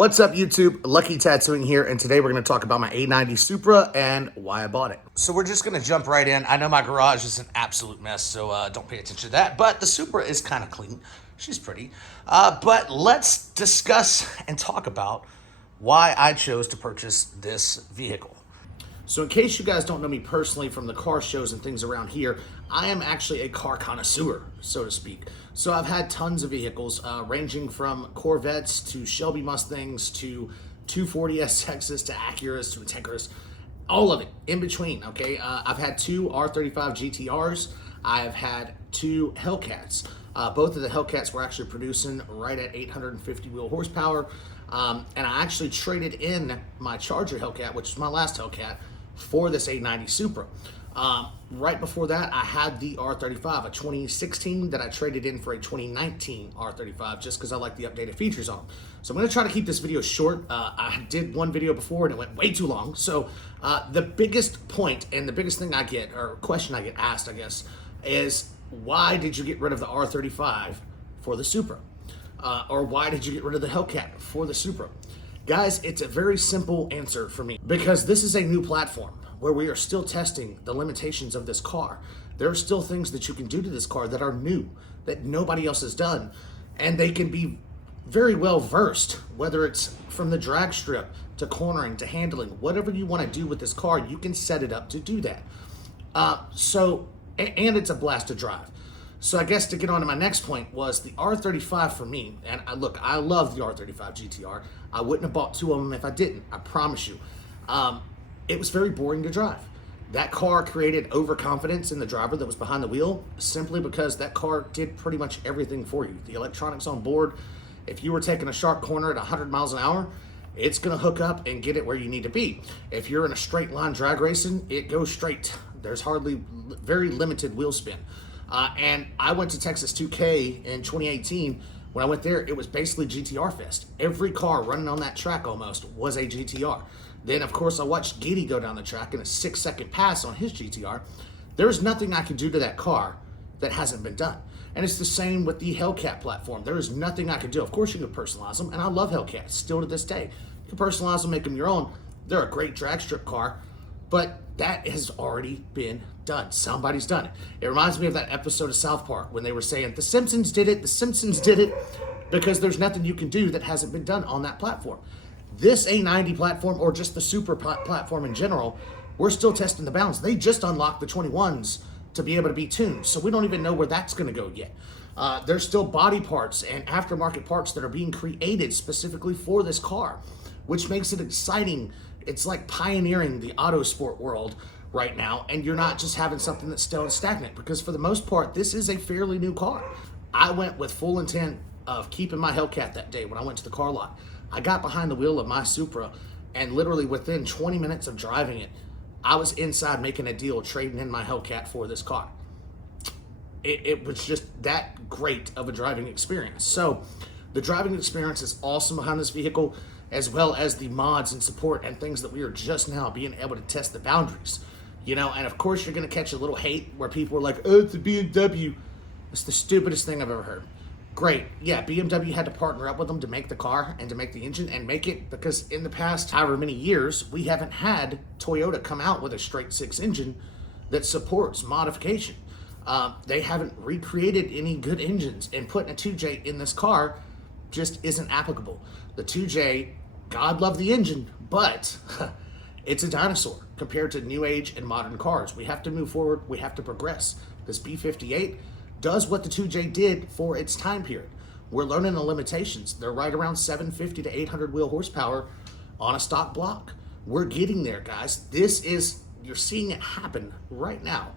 What's up, YouTube? Lucky Tattooing here, and today we're going to talk about my A90 Supra and why I bought it. So we're just going to jump right in. I know my garage is an absolute mess, so don't pay attention to that, but the Supra is kind of clean. She's pretty. But let's discuss and talk about why I chose to purchase this vehicle. So in case you guys don't know me personally from the car shows and things around here, I am actually a car connoisseur, so to speak. So I've had tons of vehicles, ranging from Corvettes to Shelby Mustangs to 240S Texas to Acuras to Integras, all of it in between, okay? I've had two R35 GTRs. I've had two Hellcats. Both of the Hellcats were actually producing right at 850 wheel horsepower. And I actually traded in my Charger Hellcat, which is my last Hellcat, for this A90 Supra. Right before that, I had the R35, a 2016 that I traded in for a 2019 R35 just because I like the updated features on them. So I'm going to try to keep this video short. I did one video before and it went way too long. So the biggest point and the biggest thing I get, or question I get asked, I guess, is why did you get rid of the R35 for the Supra? Or why did you get rid of the Hellcat for the Supra? Guys, it's a very simple answer for me because this is a new platform where we are still testing the limitations of this car. There are still things that you can do to this car that are new, that nobody else has done, and they can be very well versed, whether it's from the drag strip to cornering to handling, whatever you want to do with this car, you can set it up to do that. And it's a blast to drive. So I guess to get on to my next point was the R35 for me, and I love the R35 GTR. I wouldn't have bought two of them if I didn't, I promise you. It was very boring to drive. That car created overconfidence in the driver that was behind the wheel simply because that car did pretty much everything for you. The electronics on board, if you were taking a sharp corner at 100 miles an hour, it's gonna hook up and get it where you need to be. If you're in a straight line drag racing, it goes straight. There's very limited wheel spin. And I went to Texas 2K in 2018. When I went there, it was basically GTR fest. Every car running on that track almost was a GTR. Then, of course, I watched Giddy go down the track in a 6-second pass on his GTR. There's nothing I could do to that car that hasn't been done. And it's the same with the Hellcat platform. There is nothing I could do. Of course, you can personalize them, and I love Hellcats still to this day. You can personalize them, make them your own. They're a great drag strip car, but that has already been done. Somebody's done it. It reminds me of that episode of South Park when they were saying, The Simpsons did it, The Simpsons did it, because there's nothing you can do that hasn't been done on that platform. This A90 platform, or just the Supra platform in general, we're still testing the bounds. They just unlocked the 21s to be able to be tuned, so we don't even know where that's going to go yet. There's still body parts and aftermarket parts that are being created specifically for this car, which makes it exciting. It's like pioneering the auto sport world right now, and you're not just having something that's still stagnant, because for the most part, this is a fairly new car. I went with full intent of keeping my Hellcat that day when I went to the car lot. I got behind the wheel of my Supra, and literally within 20 minutes of driving it, I was inside making a deal, trading in my Hellcat for this car. It was just that great of a driving experience. So the driving experience is awesome behind this vehicle, as well as the mods and support and things that we are just now being able to test the boundaries. You know, and of course you're going to catch a little hate where people are like, oh, it's a BMW. It's the stupidest thing I've ever heard. Great. Yeah, BMW had to partner up with them to make the car and to make the engine and make it, because in the past however many years, we haven't had Toyota come out with a straight six engine that supports modification. They haven't recreated any good engines, and putting a 2J in this car just isn't applicable. The 2J, God love the engine, but it's a dinosaur compared to new age and modern cars. We have to move forward. We have to progress. This B58 does what the 2J did for its time period. We're learning the limitations. They're right around 750 to 800 wheel horsepower on a stock block. We're getting there, guys. You're seeing it happen right now.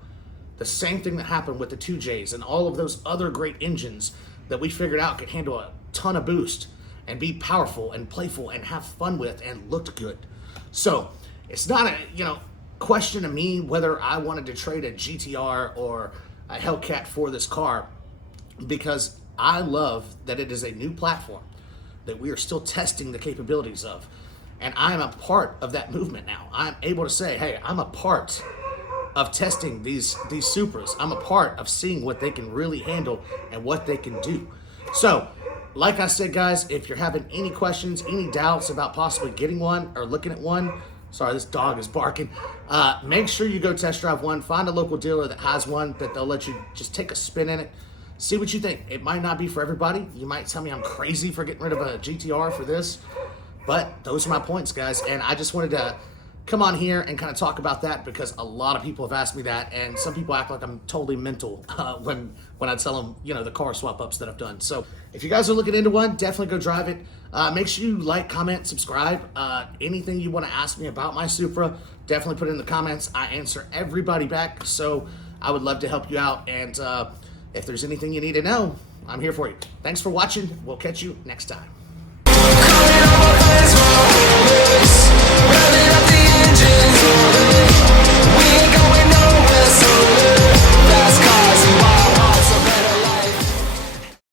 The same thing that happened with the 2Js and all of those other great engines that we figured out could handle a ton of boost and be powerful and playful and have fun with and looked good. So it's not a question to me whether I wanted to trade a GTR or a Hellcat for this car, because I love that it is a new platform that we are still testing the capabilities of, and I am a part of that movement now. I'm able to say, hey, I'm a part of testing these Supras. I'm a part of seeing what they can really handle and what they can do. So like I said, guys, if you're having any questions, any doubts about possibly getting one or looking at one, sorry, this dog is barking. Make sure you go test drive one. Find a local dealer that has one that they'll let you just take a spin in it. See what you think. It might not be for everybody. You might tell me I'm crazy for getting rid of a GTR for this, but those are my points, guys. And I just wanted to come on here and kind of talk about that because a lot of people have asked me that, and some people act like I'm totally mental when I tell them, you know, the car swap ups that I've done. So if you guys are looking into one, definitely go drive it. Make sure you like, comment, subscribe. Anything you want to ask me about my Supra, definitely put it in the comments. I answer everybody back, so I would love to help you out. And if there's anything you need to know, I'm here for you. Thanks for watching. We'll catch you next time.